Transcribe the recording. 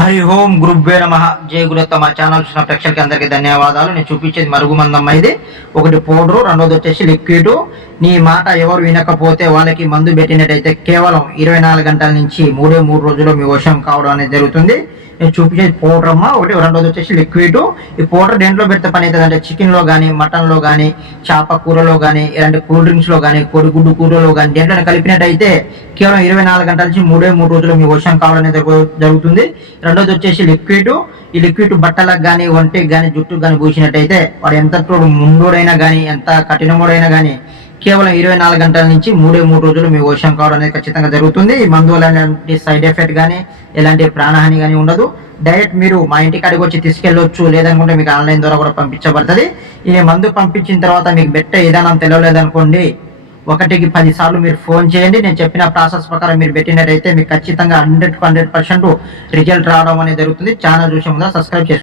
హరి ఓం గురుభ్యో నమః. జయ గురుత్త. మా ఛానల్ చూసిన ప్రేక్షకులకి అందరికీ ధన్యవాదాలు. నేను చూపించేది మరుగుమందమ్మ. ఇది ఒకటి పౌడరు, రెండోది వచ్చేసి లిక్విడ్. నీ మాట ఎవరు వినకపోతే వాళ్ళకి మందు పెట్టినట్టయితే కేవలం 24 గంటల నుంచి 3 రోజుల్లో మీ వశం కావడం అనేది జరుగుతుంది. నేను చూపించేది పౌడర్ అమ్మ ఒకటి, రెండోది వచ్చేసి లిక్విడ్. ఈ పౌడర్ దేంట్లో పెడితే పని అవుతుంది అంటే చికెన్ లో కానీ, మటన్ లో కానీ, చేప కూరలో కానీ, ఇలాంటి కూల్ డ్రింక్స్ లో కానీ, కోడిగుడ్డు కూరలో కానీ దేంట్లో కలిపినట్టయితే కేవలం 24 గంటల నుంచి 3 రోజులు మీ వశం కావడం అనేది జరుగుతుంది. రెండోది వచ్చేసి లిక్విడ్. ఈ లిక్విడ్ బట్టలకు కానీ, ఒంటికి కానీ, జుట్టుకు కానీ పూసినట్టయితే వాడు ఎంత ముండోడైనా కానీ, ఎంత కఠినముడైనా కానీ కేవలం 24 గంటల నుంచి 3 రోజులు మీ వశం కావడం అనేది ఖచ్చితంగా జరుగుతుంది. ఈ మందు వల్ల ఎలాంటి సైడ్ ఎఫెక్ట్ కానీ, ఎలాంటి ప్రాణహాని కానీ ఉండదు. డైరెక్ట్ మీరు మా ఇంటికి అడిగి వచ్చి తీసుకెళ్ళొచ్చు, లేదనుకుంటే మీకు ఆన్లైన్ ద్వారా కూడా పంపించబడుతుంది. ఈ మందు పంపించిన తర్వాత మీకు పెట్టే విధానం తెలియలేదనుకోండి, 1కి 10 సార్లు మీరు ఫోన్ చేయండి. నేను చెప్పిన ప్రాసెస్ ప్రకారం మీరు పెట్టినట్టయితే మీకు ఖచ్చితంగా 100% రిజల్ట్ రావడం అనేది జరుగుతుంది. ఛానల్ చూసే ముందు సబ్స్క్రైబ్ చేసుకోండి.